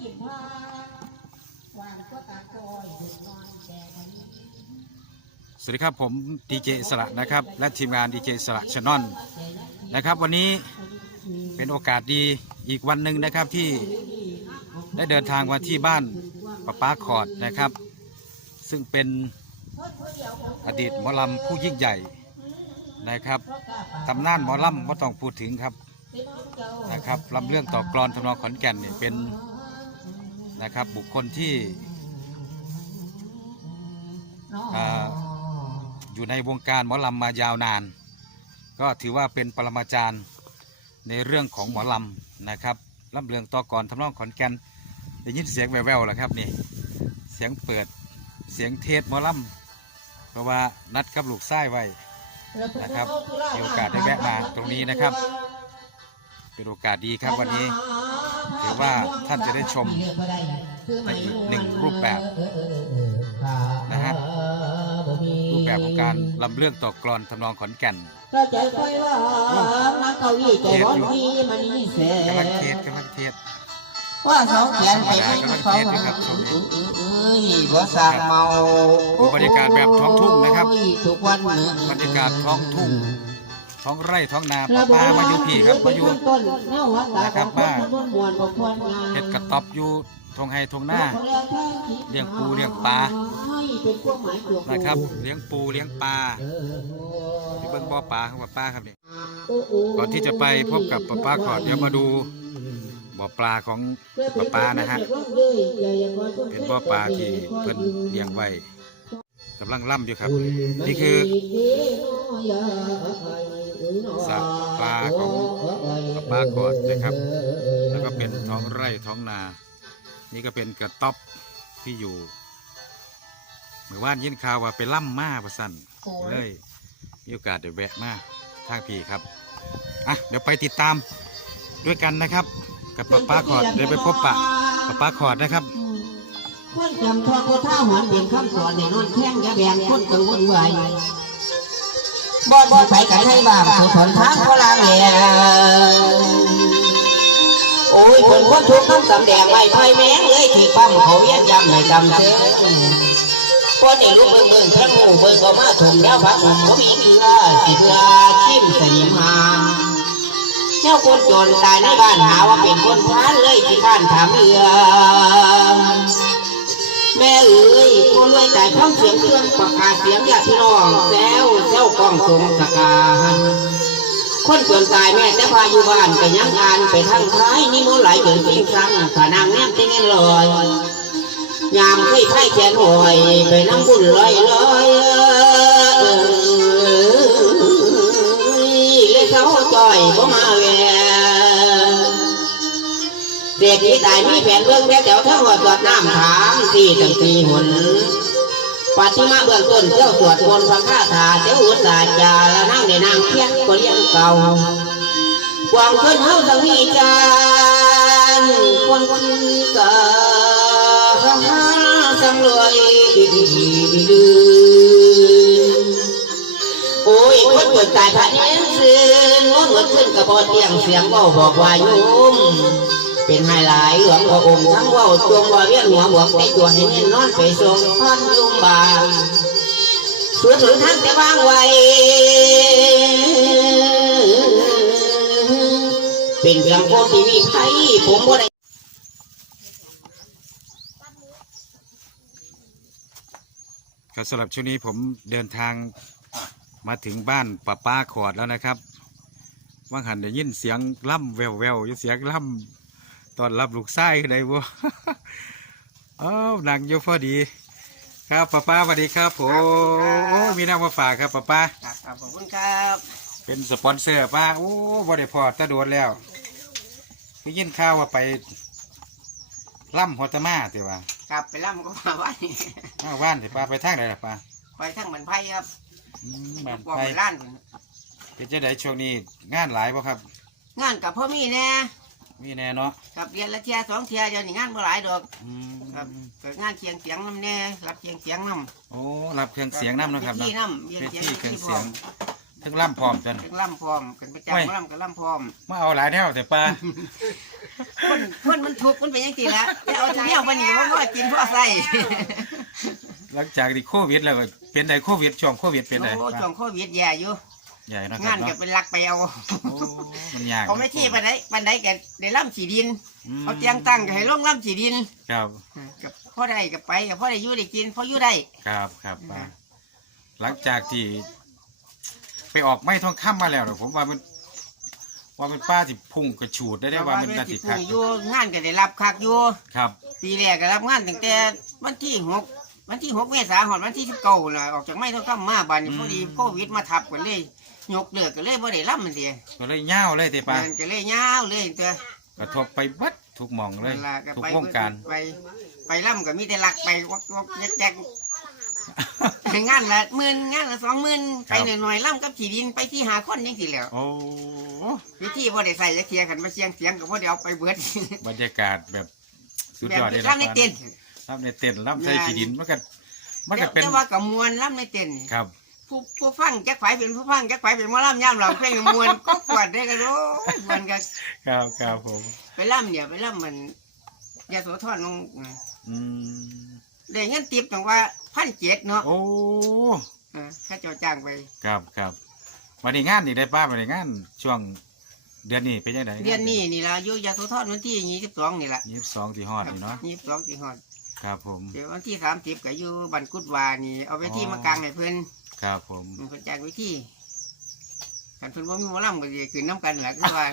ยิ้มพาหวานก็ตาคอยเด็กน้อยแต่คนนี้สวัสดีครับผมดีเจสระนะครับและทีมงานดีเจสระชนอนนะครับ วันนี้เป็นโอกาสดีอีกวันหนึ่งนะครับที่ได้เดินทางมาที่บ้านป้าป้าขอดนะครับ ซึ่งเป็นอดีตหมอลำผู้ยิ่งใหญ่นะครับตำนานหมอลำไม่ต้องพูดถึงครับนะครับลำเรื่องต่อกรอนทำนองขอนแก่นเนี่ยเป็น นะครับ บุคคลที่อ่าอยู่ในวงการหมอลำมายาวนาน ก็ถือว่าเป็นปรมาจารย์ในเรื่องของหมอลำนะครับลำเรืองต่อก่อนทำนองขอนแก่นได้ยินเสียงแว่วๆแล้วครับนี่เสียงเปิดเสียงเทศหมอลำเพราะว่านัดกับลูกไส้ไว้นะครับมีโอกาสได้แวะมาตรงนี้นะครับ เป็นโอกาสดีครับวันนี้ ถือว่าท่านจะได้ชมในอีกหนึ่งรูปแบบนะฮะรูปแบบของการลำเรื่องต่อกรอนทำนองขอนแก่นก็ใจคอยว่านักเก้าอี้ใจร้อนที่มันนี่แสกำลังเทศกำลังเทศว่าสองแขนไปไม่เขาเอ้ยบ่สร้างเมาดูบรรยากาศแบบท้องทุ่งนะครับทุกวันเนื้อบรรยากาศท้องทุ่ง ท้องไร่ท้องนาป้าป้ามาอยู่พี่ครับมาอยู่ต้นแนววัดตานะครับว่ามวนบ่ควรงานเห็ดกระต๊อบอยู่ทงไฮทงหน้าเลี้ยงปูเลี้ยงปลาเป็นพวกหมายตัวนะครับ เลี้ยงปูเลี้ยงปลาที่เบิ้งบ่อปลาของป้าป้าครับนี่ก่อนที่จะไปพบกับป้าป้าขอดเดี๋ยวมาดูบ่อปลาของป้าป้านะฮะเป็นบ่อปลาที่เพิ่นเลี้ยงไว้กำลังล่ำอยู่ครับ นี่คือสระปลาของป้าป้ากอดนะครับ แล้วก็เป็นท้องไร่ท้องนา นี่ก็เป็นกระต๊อบที่อยู่เมื่อวานยินข่าวว่าไปล่ำมาประสันเลยมีโอกาสเดี๋ยวแวะมาทางพี่ครับอะเดี๋ยวไปติดตามด้วยกันนะครับ กับป้าป้าขอดเดี๋ยวไปพบปะป้าป้าขอดนะครับคนจำทอโคท่าหวนเดียงคำสอนในนอนแข้งยาแบงคนกังวลวาย บ่บ่ไปกันให้บ้างสุถนทางพลางแหลโอ้ยคนคนทุกข์ต้องสำแดงไม่ไพ่แม้งเลยที่ปั๊มเขาเวียนยำในกำเสือพอเด็กลูกเบิ่งเบิ่งทั้งหมู่เบิ่งก็มาถมแล้วพักผมเขามีเกลือสิเกลือชิมสนิมหาเจ้าคนจนตายในบ้านหาว่าเป็นคนพานเลยที่บ้านถามเอือแม่เอ๋ยคนรวยแตายเพราะเสียงเครื่องประกาศเสียงญาติพี่น้องแซวแซว ก้องทรงสการคนจนตายแม่แต่พาอยู่บ้านก็ยังอ่านไปทางท้ายนี่มันไหลเกินสิ่งครั้งขานางแนมเต้นลอยยามให้ไพ่แขนหอยไปน้ำบุญลอยลอยเอ้ยเลยเขาจ่อยบ่มาแวเด็กที่ตายมีแผนเบื้องแค่แถวทั้งหัวตรวจน้ำถามที่ตั้งตีหน ปฏิมาเบื้องต้นเจ้าตรวจคนฟังข้าถาเจ้าอุตสาจาและนั่งในนางเพียงก็เลี้ยงเก่าวางขึ้นเฮาสังวิจารณ์คนคนกะสังรวยโอ้ยคนเกิดตายพระเนซึนว่าเหมือนขึ้นกระบอกเตียงเสียงเว่าบอกว่ายุ่ม เป็นไฮไลท์หลวงพระองค์ทั้งว่าจงว่าเวียนหัวบวกได้ตัวให้เน้นนอนไปทรงพันยุ่มบาสวนหรือทั้งจะวางไว้เป็นเรื่องคที่มีใครผมบ่ได้ครับสำหรับช่วงนี้ผมเดินทางมาถึงบ้านป้าป้าขอดแล้วนะครับ ว่างหันได้ยินเสียงล่ำแววแววยู่เสียงล่ำ ตอนรับลูกไส้ได้บ่เอ้าหนังอยู่พอดี ครับป้าป้าสวัสดีครับผมโอ้มีน้ำมาฝากครับป้าป้าครับขอบคุณครับเป็นสปอนเซอร์ป้าโอ้บ่ได้พอตะโดนแล้วคือยินข่าวว่าไปล่ำหัวตะมาเดี๋ยวว่าครับไปล่ำก็มาว่านี่อ้าวว่านสิป้าไปทางไหนล่ะป้าไปทั้งมันไพ่ครับอืมบ้านบอกไปไปร้านพุ่นเป็นจะได้ช่วงนี้งานหลายป่ะครับ งานกับพ่อมีแน่ มีแน่เนาะกับเรียนละเทียสองเทียเดี๋ยวนี้งานบ่หลายดอก อืมครับ เกิดงานเสียงเสียงน้ำแน่รับเสียงเสียงน้ำโอ้รับเครื่องเสียงน้ำเนาะครับที่เนาะน้ำเรียนเป็นเสียงที่เครื่องที่เสียงพทั้งล่ำพร้อมจนถึงล่ำพร้อมกันประจำไม่ล่ำกับล่ำพร้อมมาเอาหลายแนวแต่ปลา คนคนมันทุกข์มันเป็นยังไงละแต่เอาทีเดียวไปนี่เพราะว่ากินเพราะใส่หลังจากที่โควิดแล้วก็เป็นไดโควิดช่วงโควิดเป็นไดโอ้ช่วงโควิดแย่อยู่ ใหญ่เนาะคงารับนก็เนาะเป็นหลักไปเอาโอ้มันยากเขาไม่ที่ปันไดปันไดแกได้ล่ำฉีดินมเอาเตียงตั้งก็ให้ลงล่ำฉีดินครับกับพ่อได้กับไปกับพ่อได้อยู่ได้กินพ่ออยู่ได้ ครับครับอืมป้าหลังจากที่ ไปออกไม้ทองคำมาแล้วเนี่ยผมว่ามัน ว่ามันป้าที่พุ่งกระฉูดได้ได้ว่ามันแต่น่าสิสิปคัลูกกอยู่งานก็ได้รับคักอยู่ครับ ปีแรกก็รับงานตั้งแต่วันที่หกวันที่หกเมษายนวันที่สิบเก้าน่ะออกจากไม่เท่ากับมาบัดนพอดีโควิดมาทับกันเลย ยกเลิกกันเลยบ่ได้รับมันเดียก็เลยย่าวเลยแต่ป้ามันก็เลยยาวเลยตัวกระทบไปเบัดทุกหมองเลยวาก็ทุกไปวงการ ไปไปล่ำก็มีแต่หลักไปวักวักแจ๊กแจ๊กงานละหมื่นงานละสองหมื่นไปหน่อยๆล่ำกับฉีดินไปที่หาคนยังสิแหล้ว โอ้วิธีบ่ได้ใส่จะเคลียร์กันมาเสียงเสียงก็บ่ได้เอาไปเบิดบรรยากาศแบบสุดแบบยอดเลยล่ำในเต็นท์ล่ำในเต็นท์ล่ำใส่ขีดินมันก็มันก็เป็นแต่ว่ากับมวลล่ำในเต็นท์นี่ครับ ผู้ผู้ฟังจักไผเป็นผู้ฟังจักไผเป็นหมอล่ำย่ำเราเพลงมวลก็ปวดได้กันโอ้ยมันก็ครับครับผม ไปล่ำเนี่ยไปล่ำมันยาโสธรลงอืมได้เงินติบตั้งว่าพันเจ็ดเนาะโอ้เออเข้าเจ้าจ้างไป ครับครับวันนี้งานนี่ได้ป้าวันนี้งานช่วงเดือนนี้เป็นยังไงเดือนนี้นี่ละอยู่ยาโสธรวันที่ยี่สิบสองนี่ละยี่สิบสองที่ฮอดนี่เนาะยี่สิบสองที่ฮอดครับผม เดี๋ยววันที่สามสิบก็อยู่บันกุดวานี่เอาไปที่มากลางให้เพิ่น ครับผมมันก็จ้างไว้ที่กันเพิ่นว่ามีหมอลำก็จะขึ้นน้ำกันแหละคือว่า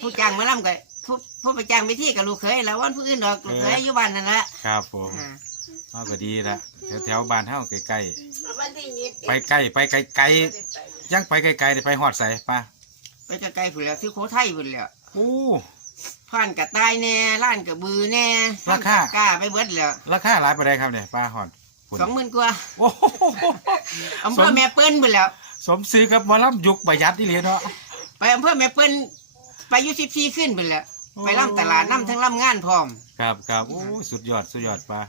ผู้จ้างหมอลำก็ผู้ผู้ไปจ้างไปที่กับลูกเคยแล้ววันผู้อื่นดอกลูกเคยอยู่บ้านนั่นแหละครับผมอ่าเฮาก็ดีละแถวแถวบ้านเฮาใกล้ๆไปใกล้ไปไกลๆยังไปไกลๆได้ไปฮอดใส่ป้าไปไกลๆพุ่นแล้วที่โคไทยพุ่นแล้วโอ้ ผ่านกระต่ายแน่ล้านกระบือแน่ราคากล้าไปเบิดแล้ว ราคาหลายปานใดครับเนี่ยป้าฮอด พุ่นสองหมื่นกว่าโอ้โหอำเภอแม่เปิ้ลพุ่นแล้ว สมซื้อกับหมอลำยุคประหยัดที่เหลียเนาะ ไปอำเภอแม่เปิ้ลไปอยุสิบสี่ขึ้นพุ่นแล้ว โอ้ ไปล่ำตลาดน้ำทั้งล่ำงานพร้อม ครับครับโอ้สุดยอดสุดยอดป้า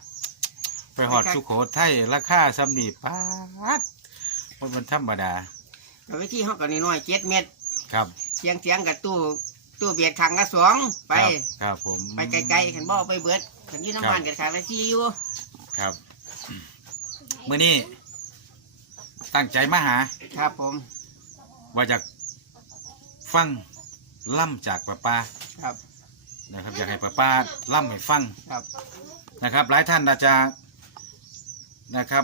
ไปฮอดสุโขทัยราคาซ้ำนี่ป้าดมันเป็นธรรมดา เอาไปที่ห้องกันน้อยๆเจ็ดเม็ดครับเสียงเสียงกับตู้ตู้เบียดขังละสองไป ครับครับผม ไปไกลๆขันบ่เอาไปเบิดขันอยืนน้ำมันกับขังละที่อยู่ ครับเมื่อนี้ตั้งใจมาหาครับผม ว่าจะฟังล่ำจากป้าป้าครับ นะครับ อยากให้ป้าป้าล่ำให้ฟังครับ นะครับ หลายท่านอาจจะนะครับ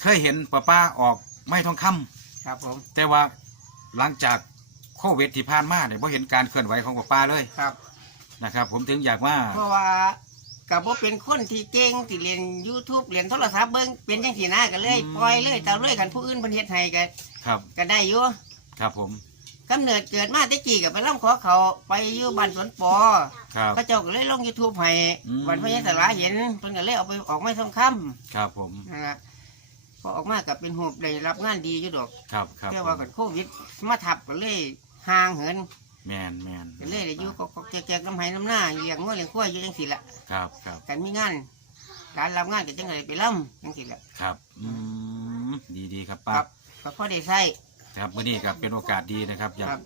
เคยเห็นป้าป้าออกไม้ทองคำครับผม แต่ว่าหลังจากโควิดที่ผ่านมาเนี่ยไ่เห็นการเคลื่อนไหวของป้าป้าเลยครับนะครับ ผมถึงอยากว่าเพราะว่า กับว่าเป็นคนที่เก่งที่เรียน YouTube เรียนโทรศัพท์เบิ้งเป็นจังสีหน้ากันเลยอืมปล่อยเลยแต่เลยกันผู้อื่นประเทศไทยกันครับ ก็ได้อยู่ครับผม กำเนิดเกิดมาแตะกี้กับไปล่ำขอเขาไปอยู่บ้านสวนปอครับ เขาเจ้าก็เลยลง YouTube ให้อืม วันพระยศลาเห็นเพิ่นก็เลยเอาไปออกไม้ทองคครับผมำนั่นล่ะพอออกมากับเป็นหูบได้รับงานดีอยู่ดอกครับครับแต่ผว่ามกันโควิดมาทับก็เลยห่างเหิน แมนแมนก็เลยได้อยู่ก็ก็แจกๆน้ำไหน้ำหน้าเลี้ยงงัวเลี้ยงควายอยู่จังสิละครับครับกันมีงานการรับงานก็จังไงไปล่ำจังสิละ ครับอืมดีดีครับคป้ารับ ก็พอได้ใช้ ครับมื่อนี้ก็เป็นโอกาสดีนะครับอยากครับ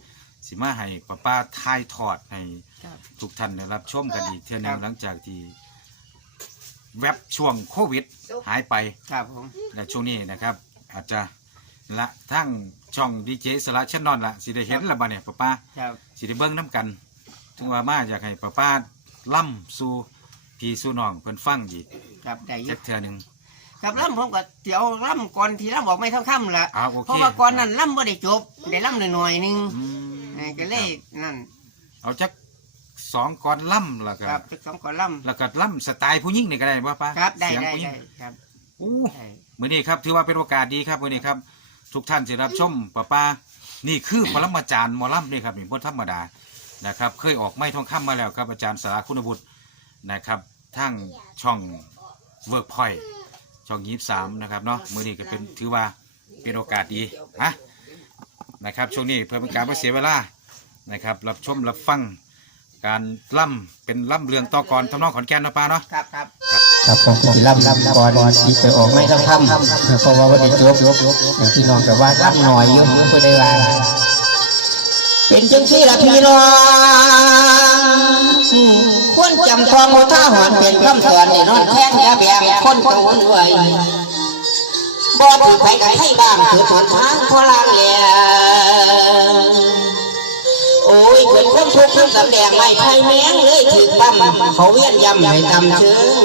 สิมาให้ป้าป้าทายทอดให้ครับทุกท่านได้รับชมกันอีกเท่านึครังบ หลังจากที่แวบช่วงโควิด หายไป ครับผมในช่วงนี้นะครับอาจจะละทั้ง ช่องดีเจสละเช่นนอนละสิได้เห็นละบ้าเนี่ยป้าป้าครับสิได้เบิ้งน้ำกันถึงว่ามาอยากให้ป้าป้าล่ำสู่พี่สู่น้องเพิ่นฟังอีกครับได้อสัยู่กเทื่อหนึงครับล่ำผมก็เดี๋ยวล่ำก่อนที่ล่ำออกไม่เท่าค่ำละอ้าวโอเค เพราะว่าก่อนนั้นล่ำบ่ได้จบได้ล่ำหน่อยๆหนึงอืมเออก็เลยนั่นเอาจักสองก่อนล่ำแล้วก็ครับเป็นสองก่อนล่แล้วก็ล่ำสไตล์ผู้หญิงนี่ก็ได้ป่ะป้าำครับได้เสียงได้ผู้หญิงได้ครับอู้ได้ มื้อนี้ครับถือว่าเป็นโอกาสดีครับมื้อนี้ครับ ทุกท่านจะรับชมป้าป้านี่คือปรมาจารย์หมอลำนี่ครับนี่บ่ธรรมดานะครับ เคยออกไม้ทองคำมาแล้วครับ อาจารย์สาราคุณบุตรนะครับทั้งช่องเวิร์กพอยช่องยี่สามนะครับเนาะมือนี้ก็เป็นถือว่าเป็นโอกาสดีนะนะครับช่วงนี้เพื่อเป็นการไม่เสียเวลานะครับรับชมรับฟังการล่ำเป็นล่ำเรืองต่อกรทำนองขอนแก่นนะป้าเนาะครับครับ ครับครับผมสิล่ำล่ำก่อนสิไปออกไม่ต้องทำเพราะว่าวันนี้จบพี่น้องกับว่าล่ำหน่อยอยู่เพื่อได้ว่าเป็นจังซี่ละพี่น้องควรจำความโอท่าหอนเป็นคำสอนนี่นอนแท่งยาแบงคนกังวลไว้บ่ถือไผกับให้บ้างถือถอนทางพลางแหลโอ้ยเป็นคนทุกข์คนสำแดงไม่ไพ่แม้งเลยถือปั๊มเขาเวียนยำให้ตำเชิง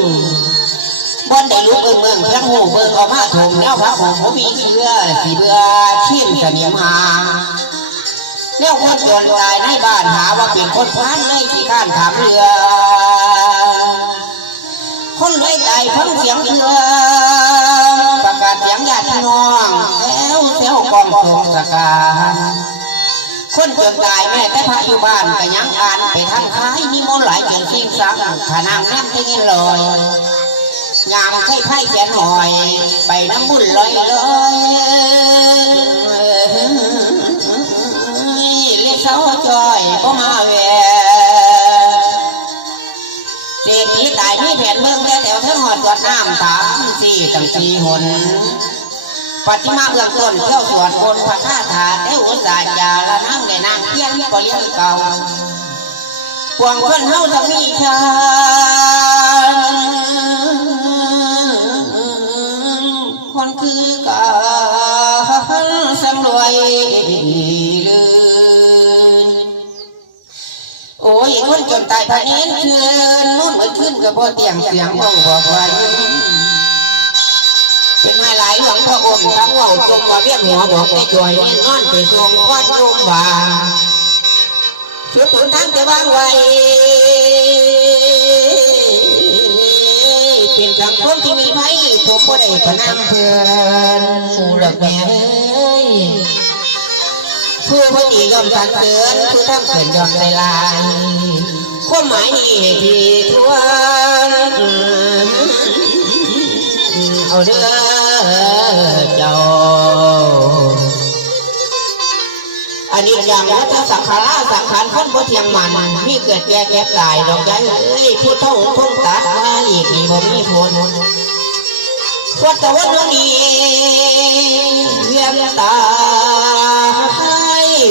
บอนได้ลุกเอิงเมืองเพียงหูเบิ่งออกมาถมแล้วพระของผมมีเชื่อสีเบื่อชิมเสนียมหาแล้วคนจนตายในบ้านหาว่าเป็นคนพานในที่ข้านถามเรือ คนรวยตายฟังเสียงเรือประกาศเสียงญาติน้องแล้วเซลกองทรงสกาคนจนตายแม่แต่พระอยู่บ้านก็ยังอ่านไปทางท้ายนิมนต์หลายจนสิ้นสังขานางแม่ที่นี่ลอย งามไข่ไข่แขนหอย ไปน้ำบุญลอยลอยเลี้ยเสาจอยก็มาแวเศรษฐีตายมีแผ่นเมืองแต่แถวเทิงหอดกวดน้ำสามสี่ตั้งสี่หนปฏิมาเบื้องต้นเที่ยวสวดบนพระธาตุาเอ้อุตสาห์ยาละนั่งในนางเพียงก็เลี้ยงเก่าพวงคนเฮาจะมีชา ตายภายในคืนนู่นเหมือนขึ้นกับพ่อเตียงเสียงมองบอกว่าเป็นไงหลายหลวงพ่ออมทั้งเว่าจมว่าเวียนหัวบอกแต่จอยเน่นอนไปทรงควันลมว่าชุดตุนทางจะวางไว้เป็นสังคมที่มีภัยผมก็ได้ประนามเพื่อนผู้หลักแม่เอ้ยผู้พอดียอมสรรเสริญผู้ทำเกินยอมใจลาย ความหมายนี้ที่ทวนเอาเด้อเจ้า อันนี้อย่างวัฏสังขาราสังขารคนบ่เทียงมันมีเกิดแก่แก่ตายดอกใจเอ้ยผู้เท่าคงตัดมาอีกนี่บ่มีผลวัฏวัฏนี้เวียนตา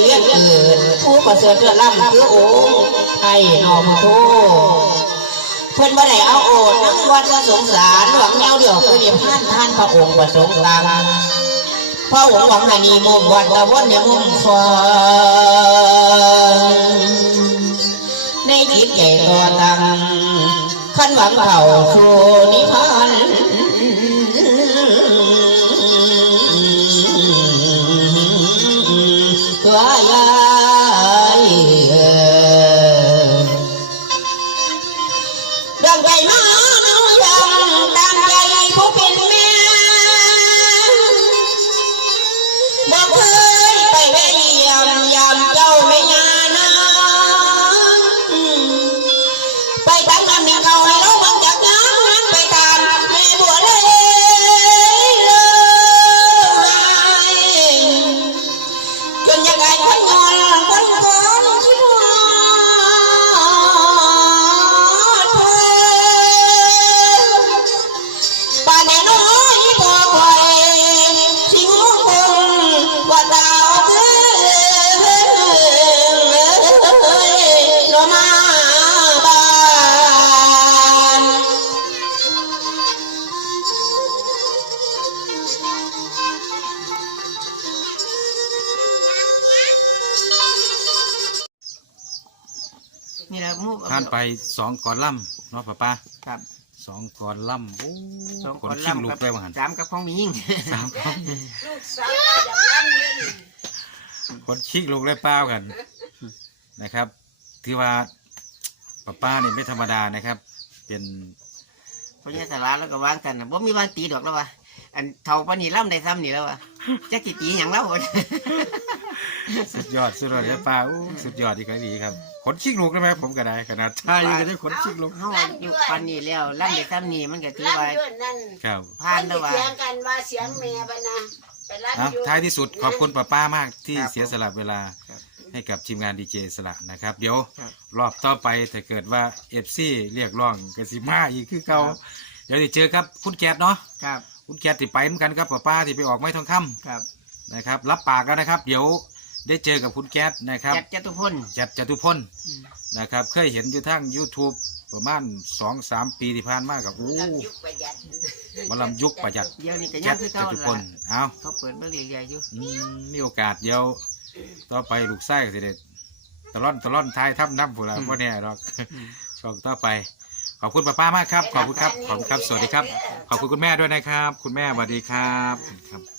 เวียนเกิดผู้ประเสริฐเกิดล่ำคือองค์ไทยนอมโทเพิ่อนบ่ได้เอาโอดนักวัดละสงสารหวังแนวเดียวคือนิพพานท่านพระองค์ประสงค์ตามพระหวังหวังให้นีมุมวัดตะวันเนี่ยมุมฟ้าในจิตใจตัวตั้งขันหวังเข้าสู่นิพพาน นี่แหละหมูผ่านไปสองก่อนล่ำเนาะป้าป้าครับสองก่อนล่ำโอ้สองคคนนขี้ลูกล่ำได้บ้างหันสามกับของมียิ่งสามคนคนขี้ลูกได้เป้ากันนะครับที่ว่าป้าป้าเนี่ยไม่ธรรมดานะครับ เป็นเพราะฉะนั้นสาระแล้วก็วางกันนะบ่มีวางตีดอกแล้ววะอันเท่าปานนี้ล่ำได้ซ้ำนี่แล้ววะจะกี่ตีอย่างแล้ววะสุดยอดสุดยอดเลยป้าอู้สุดยอดอีกแล้วดีครับ ขนขี้ลูกได้ไหมผมก็ได้ขนาดชายยังได้ขนขี้ลูกเฮาอยู่ปานนี้แล้วล่ำได้ซ้ำนี่มันก็ถือว่ารับอยู่นั่นครับผ่านแล้ววะเถียงกันว่าเสียงแม่ปะนะไปรับอะอยู่ท้ายที่สุดขอบคุณป้าป้ามากที่ครับเสียสละเวลาครับให้กับทีมงานดีเจสละนะครับ เดี๋ยวครับรอบต่อไปถ้าเกิดว่าเอฟซีเรียกร้องกสิมาอีกคือเก่าเดี๋ยวจะเจอครับคุณแกดเนาะครับคุณแกดที่ไปเหมือนกันครับป้าป้าที่ไปออกไม้ทองคำครับนะครับ รับปากแล้วนะครับ เดี๋ยว ได้เจอกับคุณแก๊ดนะครับจัดจตุพลจัดจตุพลนะครับ เคยเห็นอยู่ทาง YouTube ประมาณสองสามปีที่ผ่านมากับอู้ลำยุคประหยัดหมาลำยุคประหยัดเดี๋ยวนี้ก็แก๊ยังดคือจเก่าตุพล่ะลเอาเขาเปิดมาเรื่อยๆอยู่อืมมีโอกาสเดี๋ยว ต่อไปลูกไส้ก็สิเด็ดตะล่อนตะล่อนท้ายทับน้ำผู้ละพ่แน่หรอกช่องต่อไป ขอบคุณป้าป้ามากครับ ขอบคุณครับขอบคุณครับ สวัสดีครับ ขอบคุณคุณแม่ด้วยนะครับ คุณแม่สวัสดีครับครับ